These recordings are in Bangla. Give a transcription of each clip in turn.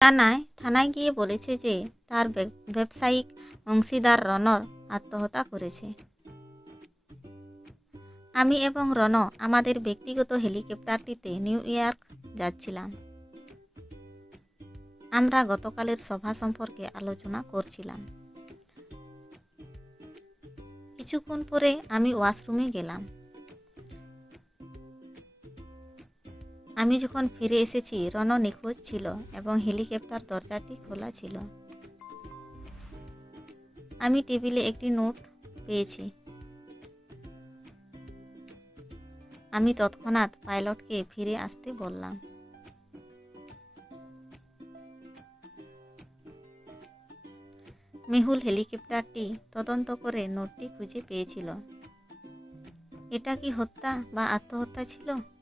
কানায় থানায় গিয়ে বলেছে যে তার ব্যবসায়িক অংশীদার রনর আত্মহত্যা করেছে। আমি এবং রন আমাদের ব্যক্তিগত হেলিকপ্টারটিতে নিউ ইয়র্ক যাচ্ছিলাম। আমরা গতকালের সভা সম্পর্কে আলোচনা করছিলাম। কিছুক্ষণ পরে আমি ওয়াশরুমে গেলাম। আমি যখন ফিরে এসেছি রণ নিখোঁজ ছিল এবং হেলিকপ্টার দরজাটি খোলা ছিল। আমি টেবিলে একটি নোট পেয়েছি। আমি তৎক্ষণাৎ পাইলটকে ফিরে আসতে বললাম। মেহুল হেলিকপ্টারটি তদন্ত করে নোটটি খুঁজে পেয়েছিল। এটা কি হত্যা বা আত্মহত্যা ছিল?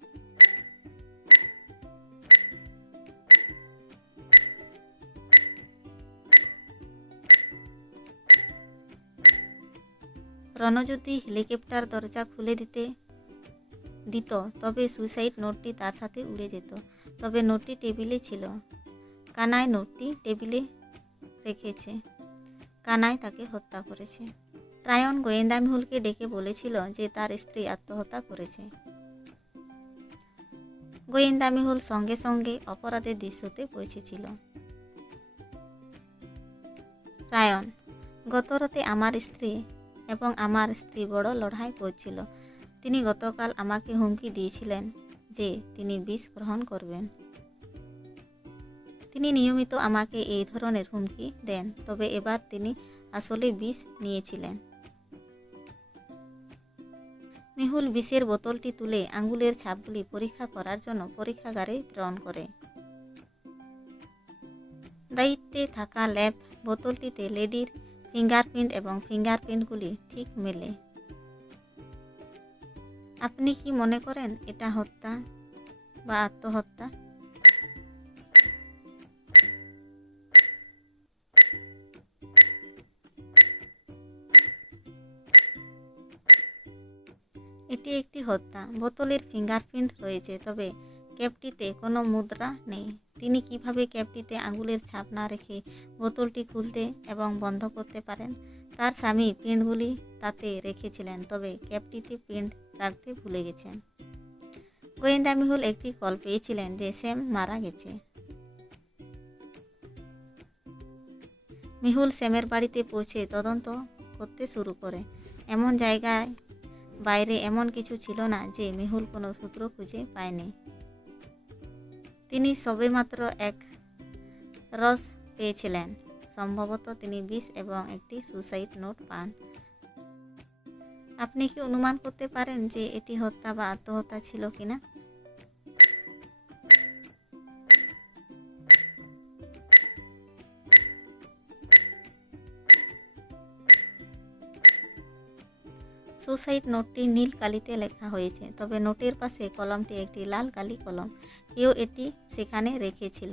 রণ যদি হেলিকপ্টার দরজা খুলে দিতে দিত, তবে সুইসাইড নোটটি তার সাথে উড়ে যেত। তবে নোটটি টেবিলে ছিল। কানায় নোটটি টেবিলে রেখেছে। কানায় তাকে হত্যা করেছে। রায়ন গোয়েন্দা মিহুলকে ডেকে বলেছিল যে তার স্ত্রী আত্মহত্যা করেছে। গোয়েন্দা মিহুল সঙ্গে সঙ্গে অপরাধের দৃশ্যতে পৌঁছেছিল। রায়ন, গতরাতে আমার স্ত্রী এবং আমার স্ত্রী বড় লড়াই করছিল। তিনি গতকাল আমাকে হুমকি দিয়েছিলেন যে তিনি বিষ গ্রহণ করবেন। তিনি নিয়মিত আমাকে এই ধরনের হুমকি দেন, তবে এবার তিনি আসলে বিষ নিয়েছিলেন। মেহুল বিষের বোতলটি তুলে আঙ্গুলের ছাপগুলি পরীক্ষা করার জন্য পরীক্ষাগারে প্রেরণ করে। দায়িত্বে থাকা ল্যাব বোতলটিতে লেডির ফিঙ্গারপ্রিন্ট এবং ফিঙ্গারপ্রিন্টগুলি ঠিক মেলে। আপনি কি মনে করেন এটা হত্যা বা আত্মহত্যা? এটি একটি হত্যা। বোতলের ফিঙ্গারপ্রিন্ট রয়েছে, তবে ক্যাপটিতে কোনো মুদ্রা নেই। তিনি কীভাবে ক্যাপটিতে আঙুলের ছাপ না রেখে বোতলটি খুলতে এবং বন্ধ করতে পারেন? তার স্বামী প্রিন্টগুলি তাতে রেখেছিলেন, তবে ক্যাপটিতে প্রিন্ট রাখতে ভুলে গেছেন। গোয়েন্দা মিহুল একটি কল পেয়েছিলেন যে স্যাম মারা গেছে। মিহুল স্যামের বাড়িতে পৌঁছে তদন্ত করতে শুরু করে। এমন জায়গায় বাইরে এমন কিছু ছিল না যে মেহুল কোনো সূত্র খুঁজে পায়নি। তিনি সবেমাত্র এক রস পেয়েছিলেন। সম্ভবত তিনি বিষ এবং একটি সুসাইড নোট পান। আপনি কি অনুমান করতে পারেন যে এটি হত্যা বা আত্মহত্যা ছিল কিনা? সুসাইড নোটটি নীল কালিতে লেখা হয়েছে, তবে নোটের পাশে কলমটি একটি লাল কালি কলম। কেউ এটি সেখানে রেখেছিল।